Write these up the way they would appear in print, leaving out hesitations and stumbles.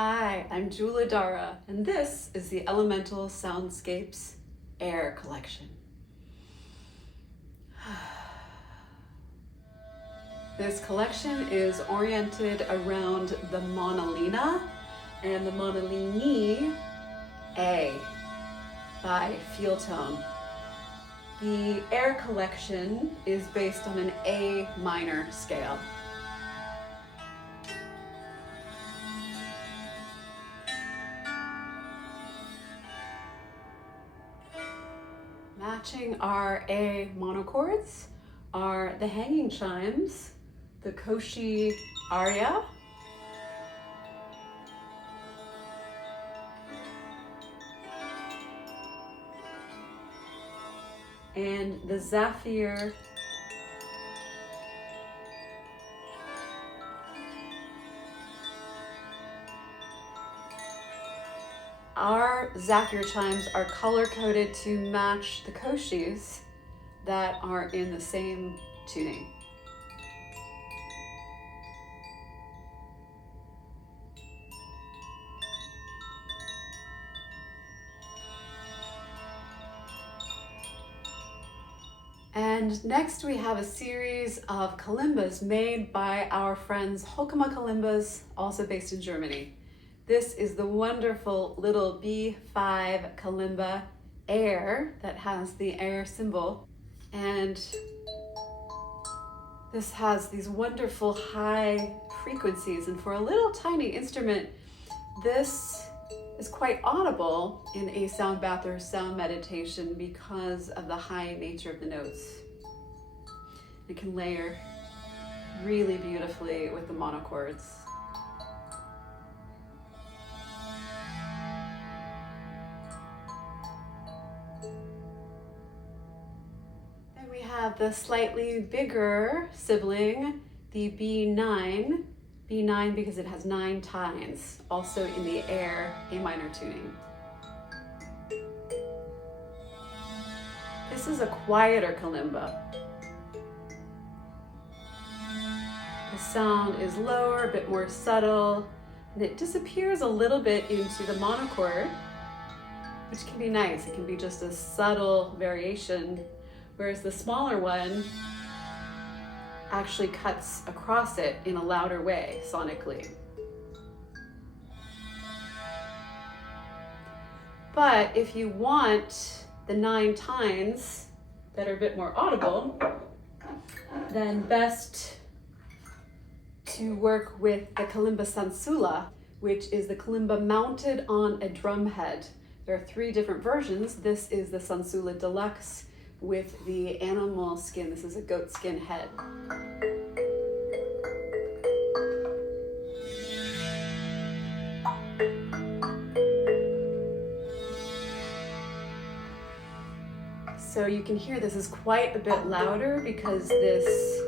Hi, I'm JOULE L'ADARA, and this is the Elemental Soundscapes Air Collection. This collection is oriented around the Monolina and the Monolini A by feeltone. The air collection is based on an A minor scale. Matching our A monochords are the hanging chimes, the Koshi Aria, and the Zaphir Our Zaphir chimes are color-coded to match the Koshis that are in the same tuning. And next we have a series of Kalimbas made by our friends Hokama Kalimbas, also based in Germany. This is the wonderful little B5 Kalimba air that has the air symbol. And this has these wonderful high frequencies. And for a little tiny instrument, this is quite audible in a sound bath or sound meditation because of the high nature of the notes. It can layer really beautifully with the monochords. Then we have the slightly bigger sibling, the B9. B9 because it has 9 tines, also in the air A minor tuning. This is a quieter kalimba. The sound is lower, a bit more subtle, and it disappears a little bit into the monochord, which can be nice. It can be just a subtle variation, whereas the smaller one actually cuts across it in a louder way sonically. But if you want the 9 tines that are a bit more audible, then best to work with the Kalimba Sansula, which is the kalimba mounted on a drum head. There are 3 different versions. This is the Sansula Deluxe with the animal skin. This is a goat skin head. So you can hear this is quite a bit louder because this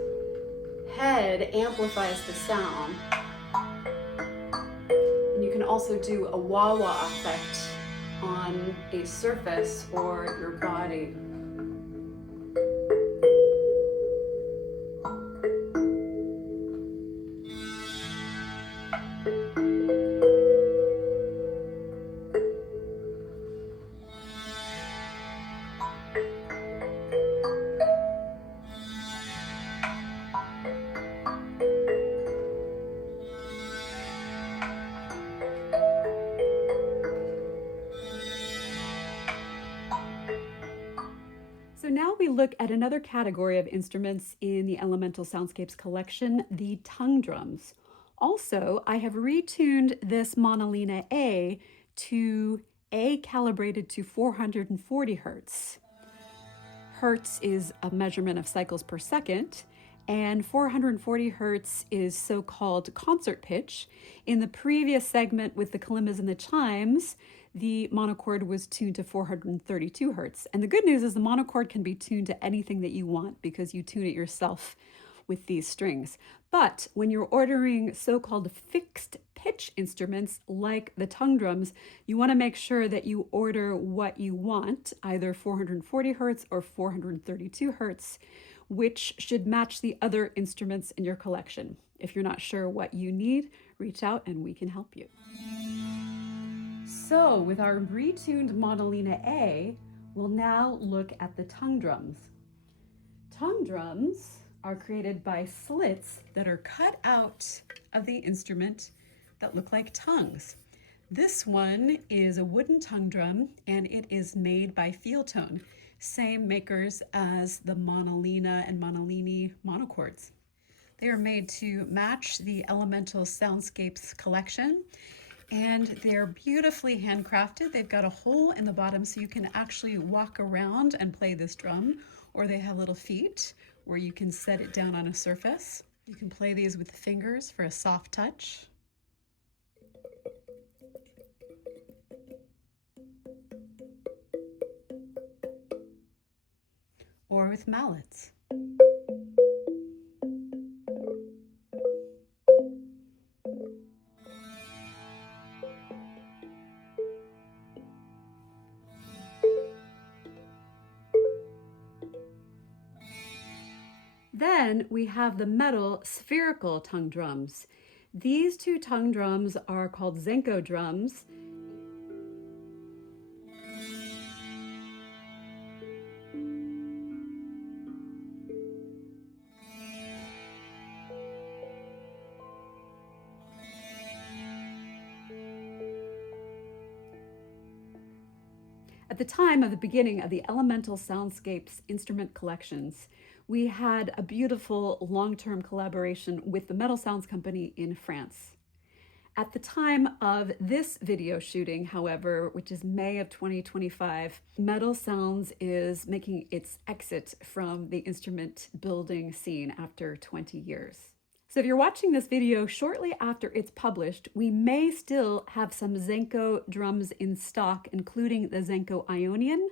head amplifies the sound. And you can also do a wah-wah effect on a surface or your body. So now we look at another category of instruments in the Elemental Soundscapes collection, the tongue drums. Also, I have retuned this Monolina A to A calibrated to 440 hertz. Hertz is a measurement of cycles per second, and 440 hertz is so-called concert pitch. In the previous segment with the kalimbas and the chimes, the monochord was tuned to 432 hertz. And the good news is the monochord can be tuned to anything that you want because you tune it yourself with these strings. But when you're ordering so-called fixed pitch instruments like the tongue drums, you want to make sure that you order what you want, either 440 hertz or 432 hertz, which should match the other instruments in your collection. If you're not sure what you need, reach out and we can help you. So with our retuned Monolina A, we'll now look at the tongue drums. Tongue drums are created by slits that are cut out of the instrument that look like tongues. This one is a wooden tongue drum, and it is made by Feeltone, same makers as the Monolina and Monolini Monochords. They are made to match the Elemental Soundscapes Collection, and they're beautifully handcrafted. They've got a hole in the bottom so you can actually walk around and play this drum, or they have little feet where you can set it down on a surface. You can play these with the fingers for a soft touch. Or with mallets. Then we have the metal spherical tongue drums. These two tongue drums are called Zenko drums. At the time of the beginning of the Elemental Soundscapes instrument collections, we had a beautiful long-term collaboration with the Metal Sounds Company in France. At the time of this video shooting, however, which is May of 2025, Metal Sounds is making its exit from the instrument building scene after 20 years. So if you're watching this video shortly after it's published, we may still have some Zenko drums in stock, including the Zenko Ionian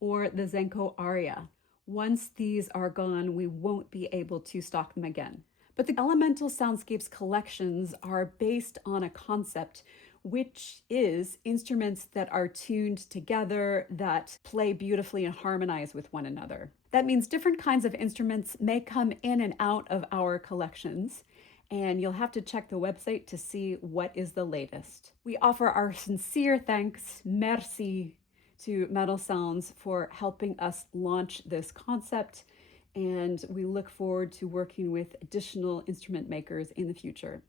or the Zenko Aria. Once these are gone, we won't be able to stock them again. But the Elemental Soundscapes collections are based on a concept, which is instruments that are tuned together, that play beautifully and harmonize with one another. That means different kinds of instruments may come in and out of our collections, and you'll have to check the website to see what is the latest. We offer our sincere thanks, merci, to Metal Sounds for helping us launch this concept, and we look forward to working with additional instrument makers in the future.